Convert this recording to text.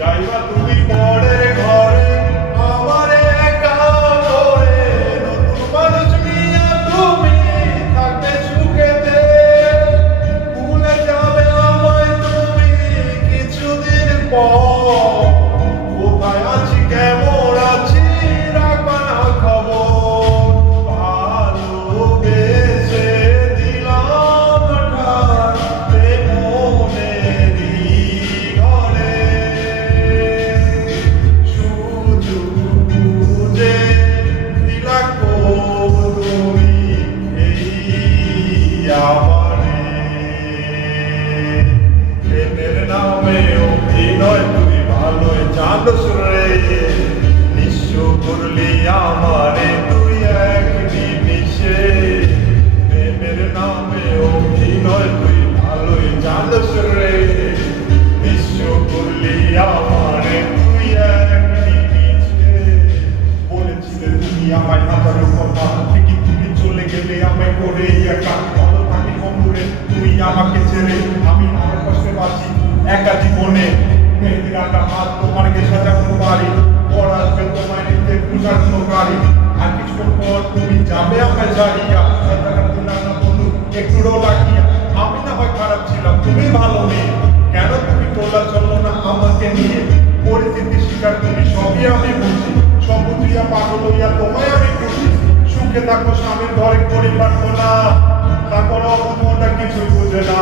যাইবা তুমি পরের ঘরে আমারে একা করে, নতুন মানুষ নিয়া তুমি থাকবে সুখেতে, ভুলে যাবে আমায় তুমি কিছুদিন পর। কোথায় আছি কেমন আছি রাখবা না খবর, ভালোবেসে দিলাম ঠাঁই মনেরই ঘরে। শুধু বুঝে দিলা তুমি এই আমারে, প্রেমের নামে অভিনয় তুই ভালোই জানোস রে, নিঃস্ব করলি আমারে তুই এক নিমিষে। প্রেমের নামে অভিনয় তুই ভালোই জানোস রে, নিঃস্ব করলি আমারে তুই এক নিমিষে। বলেছিলে তুমি আমায় হাজারো কথা, ঠিকই তুমি চলে গেলে আমায় করে একা। ভালো থাকি বন্ধুরে তুই আমাকে ছেড়ে, আমি আমার কষ্টে বাঁচি একা জীবনে। মেহেদির আঁকা হাত তোমারকে সাজানো বাড়ি, পর আসবে তোমায় নিতে পূজানো গাড়ি। আর কিছুক্ষণ পর তুমি যাবে আমায় ছাড়িয়া, না বন্ধু একটুও লাগিয়া। আমি না হয় খারাপ ছিলাম, তুমি ভালো নেই, কেন তুমি তোলা চলো না আমাকে নিয়ে। পরিস্থিতি শিকার তুমি সবই আমি বুঝি, সব বুঝিয়া পাগল হইয়া তোমায় আমি খুঁজি। সুখে থাকো স্বামীর ঘরে পরিবার না, তারপর অবস্থা কিছুই বুঝে না।